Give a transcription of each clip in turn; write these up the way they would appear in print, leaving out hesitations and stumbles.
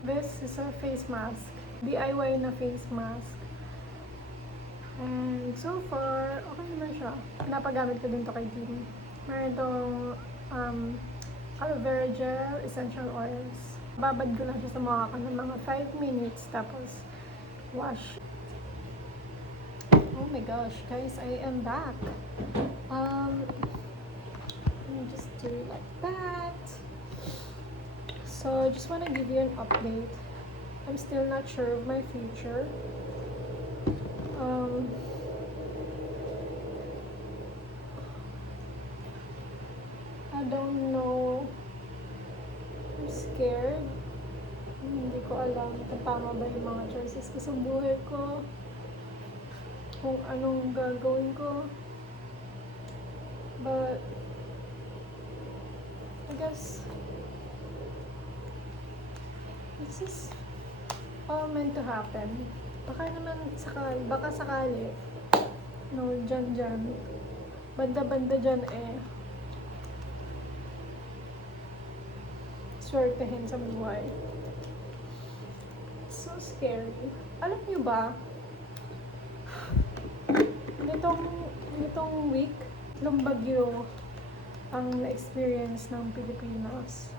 This is a face mask. DIY na face mask. And so far, okay naman siya. Napagamit ko din to kay Kim. Meron itong aloe vera gel, essential oils. Babad ko lang siya sa mukha ko ng mga 5 minutes. Tapos, wash. Oh my gosh, guys, I am back. Let me just do it like that. So, I just want to give you an update. I'm still not sure of my future. I don't know. I'm scared. Hindi ko alam kung tama ba yung mga choices ko sa buhay ko. Kung anong gagawin ko. But, I guess, this is all meant to happen. Baka sakali, no, dyan, banda dyan swertehin sa buhay. So scary. Alam niyo ba, nitong week, nung bagyo ang na-experience ng Pilipinas.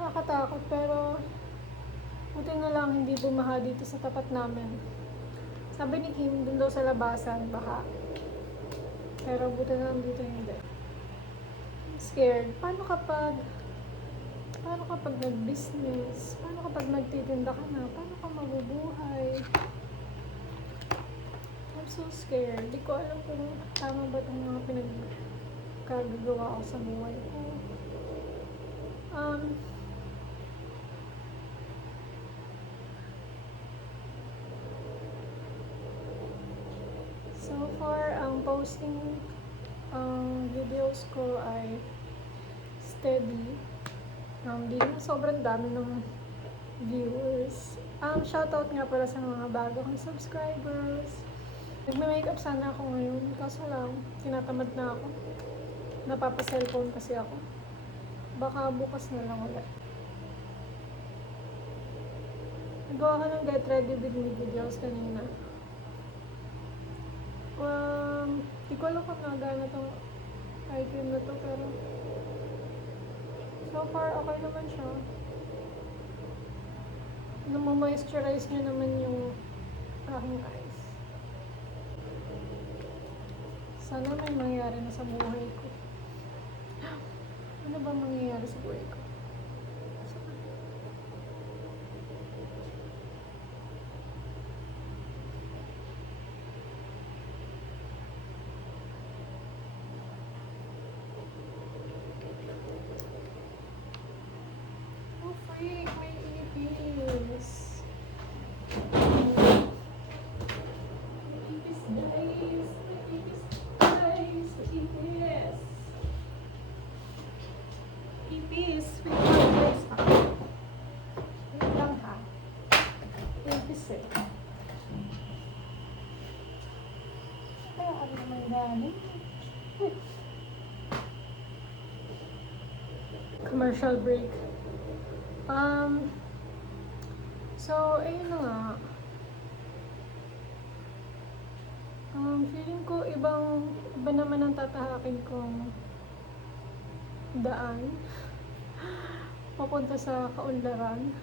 Nakakatakot, pero buti na lang hindi bumaha dito sa tapat namin. Sabi ni Kim, dun daw sa labasan, baha. Pero buti na lang dito hindi. I'm scared. Paano kapag nag-business? Paano kapag nagtitinda ka na? Paano ka mabubuhay? I'm so scared. Di ko alam kung tama ba itong mga pinagkagagawa ko sa buhay ko. So far, ang posting videos ko ay steady. Di sobrang dami ng viewers. Shoutout nga pala sa mga bago kong subscribers. Nagme-makeup sana ako ngayon. Kaso lang, tinatamad na ako. Napapa-cellphone kasi ako. Baka bukas na lang ulit. Nagawa ka ng get ready with me videos kanina. Di ko alam kung nagana tong eye cream na to, pero so far, okay naman siya. Moisturize niya naman yung aking eyes. Sana may mangyari na sa buhay ko. Ano ba mangyayari sa buhay ko? May ipis. Ipis. Wait lang ha. Ipis eh. Kaya ano naman galing? Commercial break. So, ayun na nga. Feeling ko iba naman ang tatahakin kong daan papunta sa kaunlaran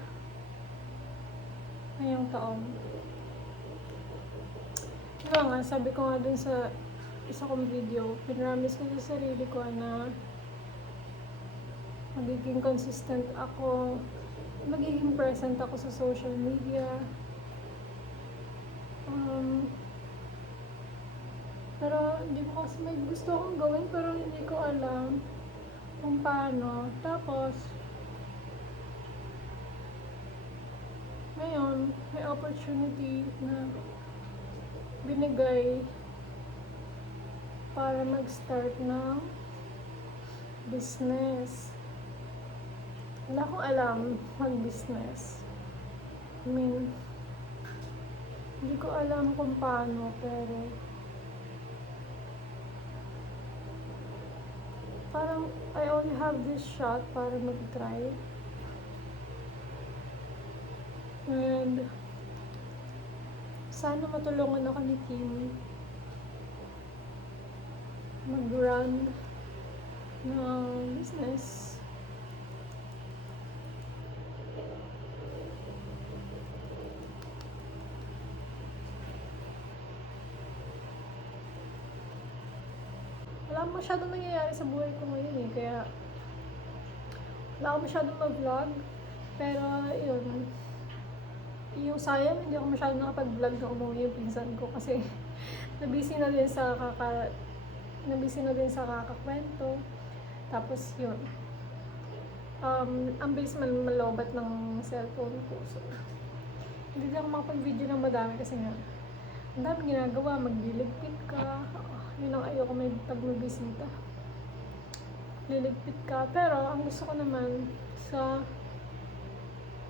ngayong taon. Diba nga, sabi ko nga dun sa isa kong video, pinramis ko sa sarili ko na magiging consistent ako, magiging present ako sa social media. Pero hindi ko kasi may gusto akong gawin pero hindi ko alam kung paano. Tapos, ngayon, may opportunity na binigay para mag-start ng business. Wala akong alam mag-business. I mean, hindi ko alam kung paano, pero parang I only have this shot para mag-try. And sana matulungan ako ni Kim mag-run ng business. Wala masyadong nangyayari sa buhay ko ngayon eh, kaya wala ako masyadong mag-vlog. Pero yun, yung sayang, hindi ako masyadong nakapag-vlog na umuwi yung pinsan ko kasi nabisi na din sa kakakwento. Tapos yun, ang bilis malobat ng cellphone ko. So, hindi na ako makapag-video ng madami kasi nga, ang daming ginagawa, magliligpit ka. Yun ang ayoko pag may bisita. Liligpit ka. Pero ang gusto ko naman sa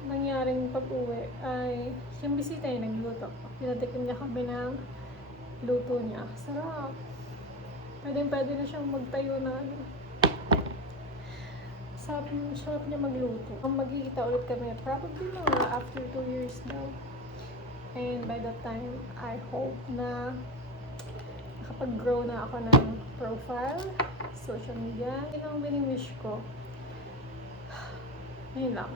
nangyaring pag-uwi ay yung bisita yung nagluto. Pinatikim niya kami ng luto niya. Sarap. Pwede na siyang magtayo na ano. Sarap niya magluto. Ang magkikita ulit kami probably mga after 2 years daw. And by that time, I hope na nakapag-grow na ako ng profile, social media. Yun ang bini-wish ko. Ayun lang.